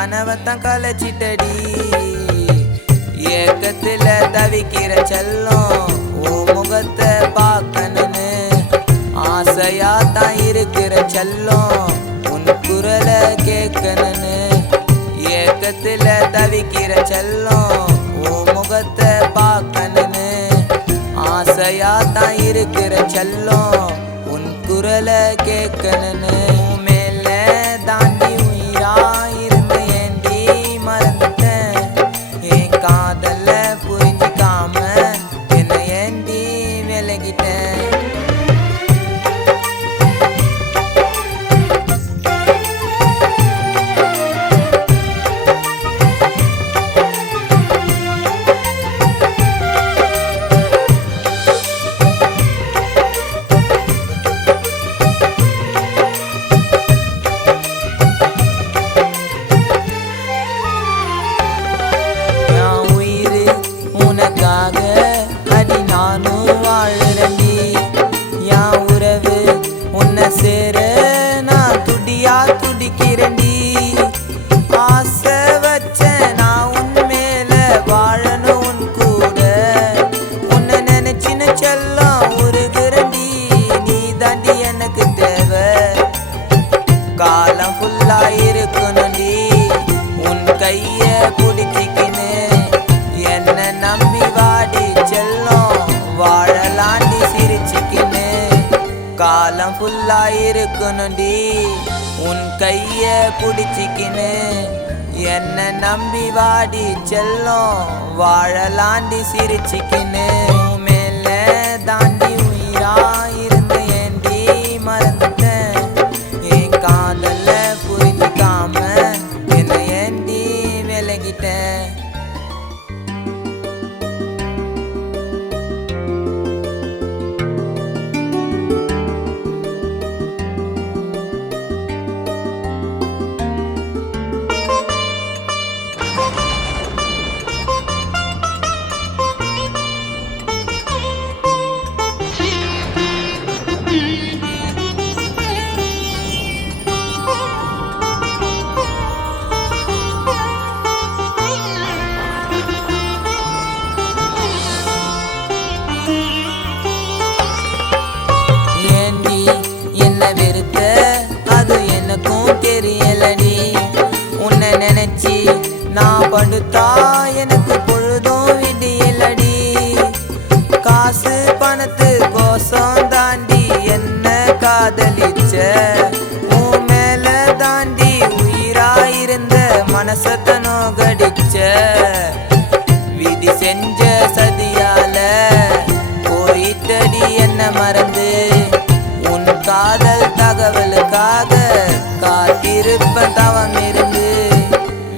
கனவத்தான் கலைச்சிட்டடி. ஏக்கத்துல தவிக்கிற செல்லம் உன் முகத்தை பார்க்கணுன்னு ஆசையாத்தான் இருக்கிற செல்லம் உன் குரலை கேட்கணுன்னு. ஏக்கத்துல தவிக்கிற செல்லம் உன் முகத்தை பார்க்கணுன்னு ஆசையாத்தான் இருக்கிற செல்லம் உன் குரலை கேட்கணுன்னு. மேல தாண்டி உயிராயிருந்த ஏண்டி மறந்துட்டேன். என் காதல புரிஞ்சிக்காம என்னை ஏண்டி விலகிட்டேன். அடி நானும் வாழறண்டி. என் உறவு உன்னை சேர நான் துடியா துடிக்கிறண்டி. ஆசை வச்ச நான் உன் மேல வாழணும் உன் கூட. உன்னை நினைச்சின செல்லம் உருகுறண்டி. நீ தாண்டி எனக்கு தேவை. காலம் ஃபுல்லா இருக்கணும்டி உன் கைய பிடிச்சிக்கின்னு. என்ன நம்பி வாடி செல்லம் வாழலாண்டி சிரிச்சுக்கின்னு. காலம் ஃபுல்லா இருக்கணும்டி உன் கைய பிடிச்சிக்கின்னு. என்ன நம்பி வாடி செல்லம் வாழலாண்டி சிரிச்சுக்கின்னு. மேல தாண்டி உயிராயிருந்த ஏண்டி மறந்துட்டேன். என் காதல புரிஞ்சிக்காம என்னை ஏண்டி விலகிட்டேன். வெறுத்த அது எனக்கும் தெரியலடி. உன்னை நினைச்சி நான் படுத்தா எனக்கு பொழுதும் விடியலடி. காசு பணத்து கோசம் தாண்டி என்ன காதலிச்ச. உன் மேல தாண்டி உயிராயிருந்த மனசத்தனோ கடிச்ச. விதி செஞ்ச சதியால போயிட்டடி என்ன மறந்து. உன் காதல் தகவலுக்காக காத்திருப்ப தவம் இருந்து.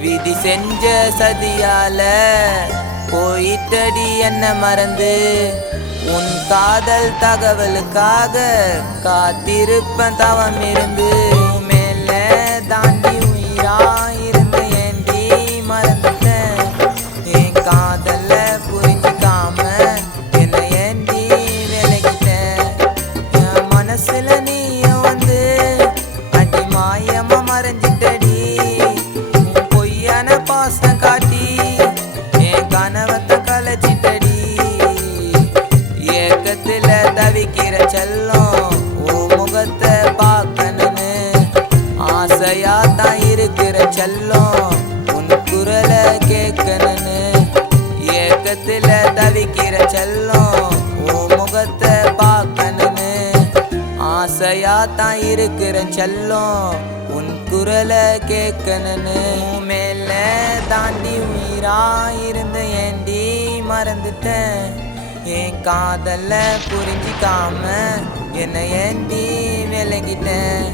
விதி செஞ்ச சதியால போயிட்டடி என்ன மறந்து. உன் காதல் தகவலுக்காக காத்திருப்ப தவம் இருந்து. மேல தாண்டி உயிராயிருந்த ஏண்டி மறந்துட்டேன். என் காதல புரிஞ்சிக்காம என்னை ஏண்டி விலகிட்டேன். என் மனசுல நீயும் வந்து அடி மாயமா மறைஞ்சிட்டடி. பொய்யான பாசம் காட்டி என் கனவத்தை கலைச்சிட்டடி. ஏக்கத்துல தவிக்கிற செல்லம் உன் முகத்தை பார்க்கணுன்னு ஆசையாத்தான் இருக்கிற செல்லம் உன் குரலை கேட்கணுன்னு. ஏக்கத்துல தவிக்கிற செல்லம் உன் முகத்தை பார்க்கணுன்னு ஆசையாத்தான் இருக்கிற செல்லம் உன் குரலை கேட்கணுன்னு. மேல தாண்டி உயிராயிருந்த ஏண்டி மறந்துட்டேன். என் காதல புரிஞ்சிக்காம என்னை ஏண்டி விலகிட்டேன்.